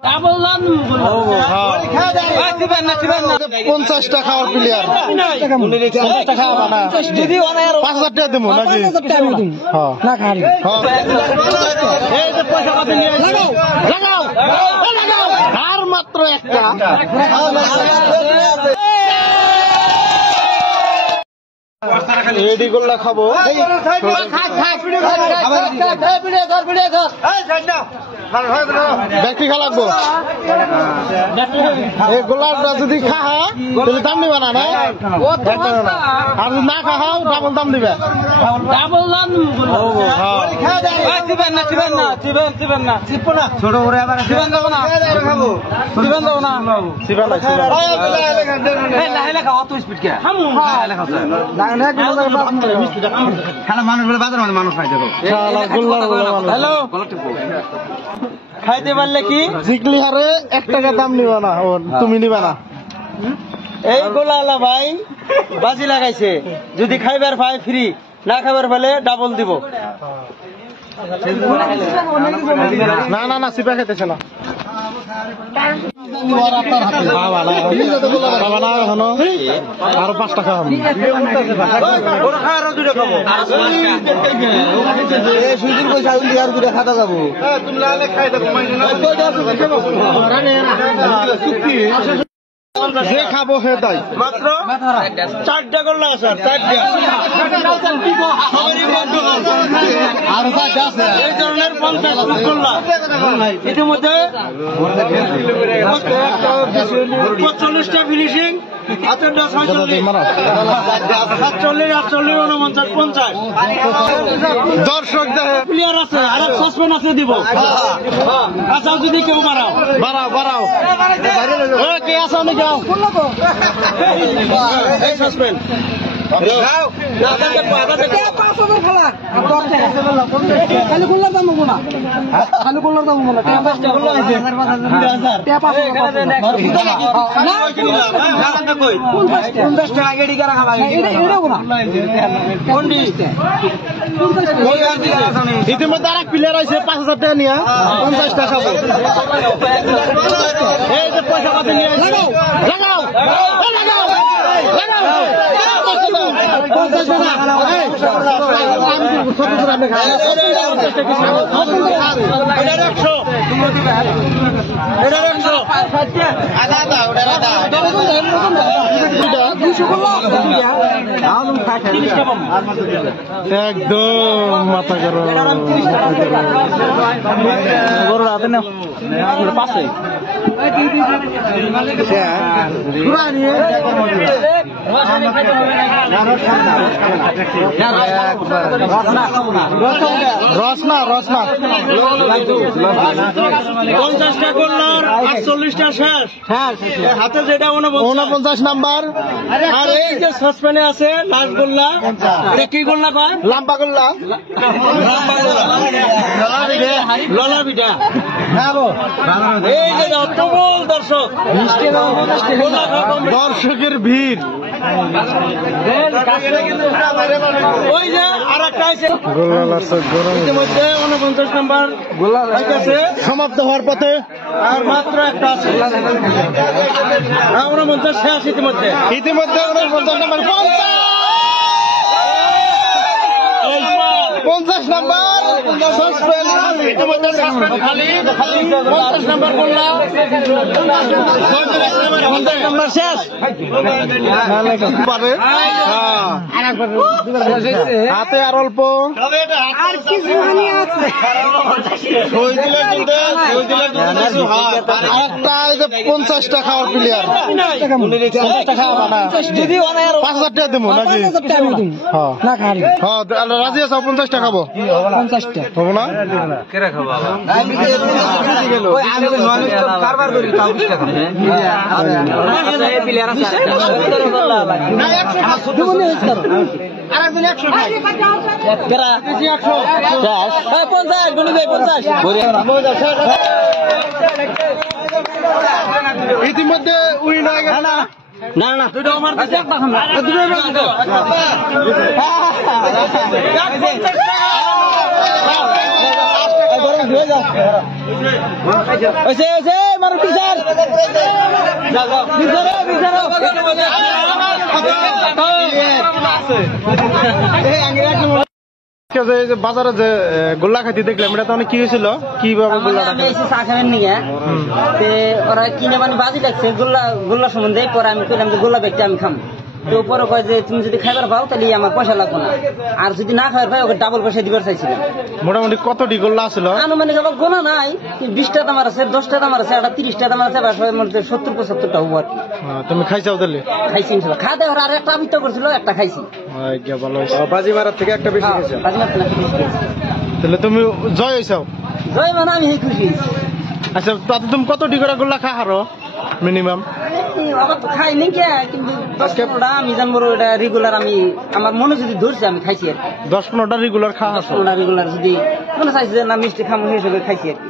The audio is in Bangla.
50 টাকা খাওয়ার প্লেয়ার 50 টাকা খাওয়া না 5,000 টাকা দেবো নাকি আর মাত্র একটা রেডি করলে খাবো ব্যক্তি খা লাগবো এই গোলাপটা যদি খাহা তাহলে দাম নিবা না আর না খাও ডাবল দাম দিবে ছোট করে আবার মানুষ বলে বাজার মধ্যে মানুষ খাইতে হ্যালো খাইতে পারলে কি জিকলি হারে 1 টাকা দাম নিবা না তুমি নিবা না এই গোলালা ভাই বাজি লাগাইছে যদি খাইবার ভাই ফ্রি না খাইবার ফেলে ডাবল দিব না না না সিপা খাইতেছে না আরো 5 টাকা খাতা যাবো যে খাবো হে তাই মাত্র 4টা করলো স্যার 4টা এই ধরনের 50 করলা ইতিমধ্যে 45টা ফিনিশিং আচ্ছা 46 50 দর্শক প্লেয়ার আছে আর সাসপেন্ড আছে দিব আচ্ছা যদি কেউ বাড়াও কে আছে আমি যাও এই সাসপেন্ড ইতিমধ্যে আর এক প্লেয়ার আছে 5,000 টাকা নিয়ে 50 টাকা খাবো এই যে পয়সা পাতি নিয়ে লাগাও একদম মাথা গরম হাতে না পাশে রসনা 50টা করলার 48টা শেষ হাতে যেটা 49 নাম্বার আর এই যে সসপ্যানে আছে লাস্ট গোল্লা এটা কি গোল্লা কয় লম্বা গোল্লা ললা পিঠা এই যে প্রবল দর্শকের ভিড় ওই যে আর একটা আছে ইতিমধ্যে 49 নাম্বার গোলা সমাপ্ত হওয়ার পথে আর মাত্র একটা আছে 49 শেষ ইতিমধ্যে 49 নাম্বার 50 নাম্বার ইতিমধ্যে খালি 50 নাম্বার গোলা 50 নাম্বার শেষ হাতে আর অল্প আর কিছু আছে 50 টাকা খাওয়ার প্লেয়ার 50 টাকা খাওয়া না 5,000 টাকা দেবো নাকি রাজি আছে 50 টাকা খাবো 50 টাকা হবো না ইতিমধ্যে উইন হয়ে গেছে না না দুটো আমার দুটো বাজারে যে গোল্লা খাইতে দেখলাম এটা তো অনেক কি হয়েছিল কিভাবে আমি এসে চা খাবেন নিয়ে ওরা কিনে মানে বাজি লাগছে গোল্লা সম্বন্ধে পরে আমি কইলাম যে গোল্লা ব্যক্তি আমি খাম তো পরে কয় যে তুমি যদি খাইবার পাও তাহলে আমার পয়সা লাগবে না আর যদি না খাইবার পাই ওকে ডাবল পয়সা দিবার চাইছিলাম। মোটামুটি কতটি গোল্লা ছিল আনুমানিক আমার গোনা নাই 20টা দাম আছে 10টা দাম আছে একটা 30টা দাম আছে 70-75টা হবো আর কি। তুমি খাইছাও তাহলে? খাইছি ইনশাল্লাহ। খাওয়া দেওয়ার আর একটা আবিত্তা করছিল একটা খাইছি। বাজি মারার থেকে একটা বেশি গেছে। তাহলে তুমি জয় হইছাও? জয় মানে আমি খুশি। আচ্ছা তাতে তুমি কতটি করে গোল্লা খা হারো মিনিমাম? খাই নি কে কিন্তু 10-15টা আমি জানবো এটা রেগুলার আমি আমার মনে যদি ধরছে আমি খাইছি আর 10-15টা রেগুলার খাওয়া 10-15টা রেগুলার যদি মনে চাইছে যে না মিষ্টি খামো হিসেবে খাইছি আর কি।